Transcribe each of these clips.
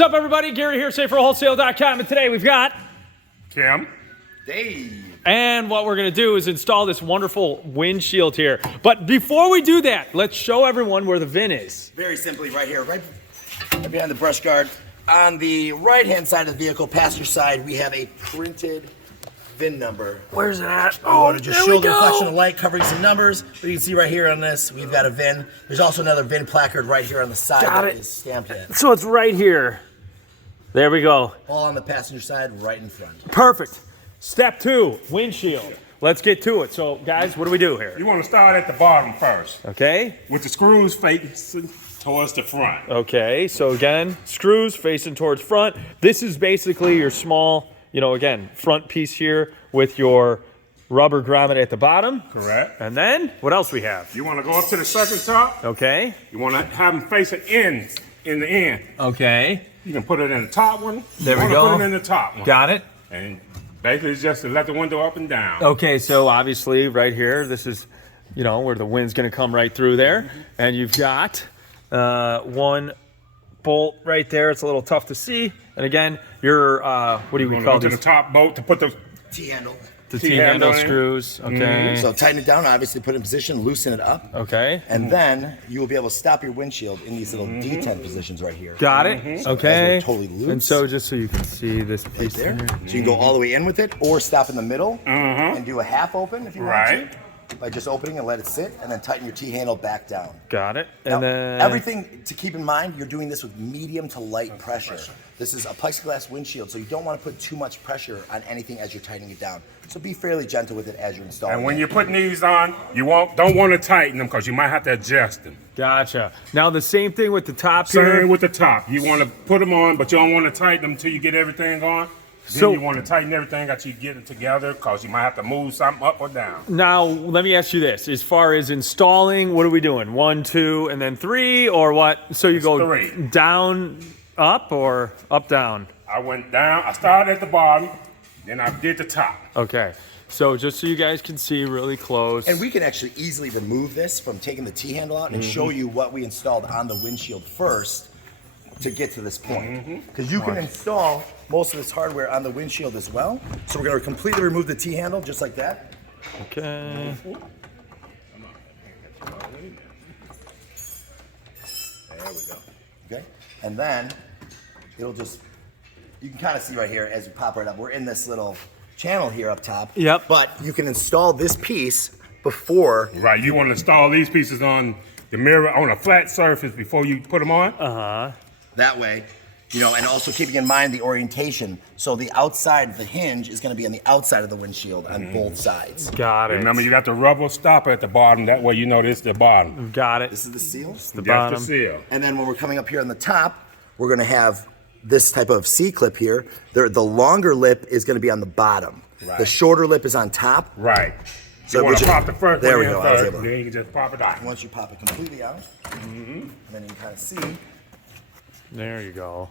What's up, everybody? Gary here, saferwholesale.com, and today we've got Kim, Dave. And what we're going to do is install this wonderful windshield here. But before we do that, let's show everyone where the VIN is. Very simply right here, right behind the brush guard. On the right-hand side of the vehicle, passenger side, we have a printed VIN number. Where's that? I want to just show the reflection of light covering some numbers. But you can see right here on this, we've got a VIN. There's also another VIN placard right here on the side that is stamped in. So it's right here. There we go. All on the passenger side, right in front. Perfect. Step 2, windshield. Let's get to it. So, guys, what do we do here? you want to start at the bottom first, Okay. with the screws facing towards the front. Okay, so again, screws facing towards front. This is basically your small, again, front piece here with your rubber grommet at the bottom. Correct. And then, what else we have? You want to go up to the second top. Okay. You want to have them facing in the end. Okay. You can put it in the top one. There we you go. want to put it in the top one. Got it. And basically, it's just to let the window up and down. Okay, so obviously right here, this is, where the wind's going to come right through there. And you've got one bolt right there. It's a little tough to see. And again, your, what do we You call want to go these? to the top bolt to put the T-handle. The T-handle T-handle in. screws. Okay. So tighten it down, obviously put it in position, loosen it up. Okay. And then you will be able to stop your windshield in these little detent positions right here. Got it. Okay. As we're totally loose. And so just so you can see this Right piece there. there. So you can go all the way in with it or stop in the middle and do a half open if you want Right. to. By just opening and let it sit and then tighten your T-handle back down. Got it. Now, And then everything to keep in mind, you're doing this with medium to light pressure. This is a plexiglass windshield, so you don't want to put too much pressure on anything as you're tightening it down. So be fairly gentle with it as you're installing And when it. you're putting these on, you don't want to tighten them because you might have to adjust them. Gotcha. Now the same thing with the top Same here. with the top. You want to put them on, but you don't want to tighten them until you get everything on. So- Then you want to tighten everything after you get it together because you might have to move something up or down. Now let me ask you this: as far as installing, what are we doing? 1, 2, and then 3, or what? So you go 3. down, up, or up, down? I went down. I started at the bottom, then I did the top. Okay. So just so you guys can see really close. And we can actually easily remove this from taking the T-handle out and show you what we installed on the windshield first to get to this point. Because you can install most of this hardware on the windshield as well. So we're going to completely remove the T-handle just like that. Okay. There we go. Okay? And then it'll just, you can kind of see right here as you pop right up, we're in this little channel here up top. Yep. But you can install this piece before. Right. You want to install these pieces on the mirror on a flat surface before you put them on. That way, and also keeping in mind the orientation. So the outside of the hinge is going to be on the outside of the windshield on both sides. Got it. Remember, you got the rubber stopper at the bottom. That way, you know this is the bottom. Got it. This is the seal. The That's the bottom. seal. And then when we're coming up here on the top, we're going to have this type of C-clip here. The longer lip is going to be on the bottom. Right. The shorter lip is on top. Right. So you want which to is- pop the first there one we in go, I was first, able- then you can just pop it out. Once you pop it completely out, and then you can kind of see. There you go.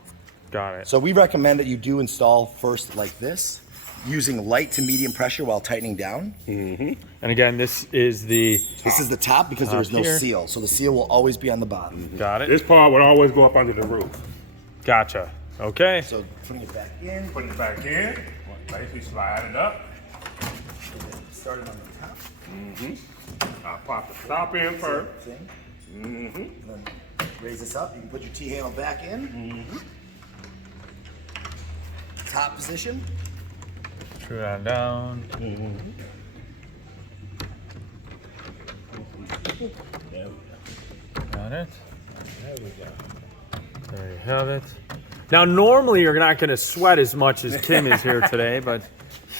Got it. So we recommend that you do install first like this, using light to medium pressure while tightening down. And again, this is the. This is the top because there is no here. seal. So the seal will always be on the bottom. Got it. This part would always go up under the roof. Gotcha. Okay. So putting it back in, Putting it back in, basically slide it up. starting on the top. I'll pop the stop in first. Thing. And then raise this up. You can put your T-handle back in. Top position. Screw that down. Got it. There you have it. Now, normally you're not going to sweat as much as Kim is here today, but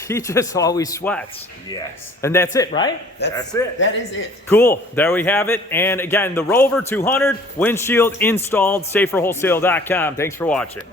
he just always sweats. Yes. And that's it, right? That's it. That is it. Cool. There we have it. And again, the Rover 200 windshield installed, saferwholesale.com. Thanks for watching.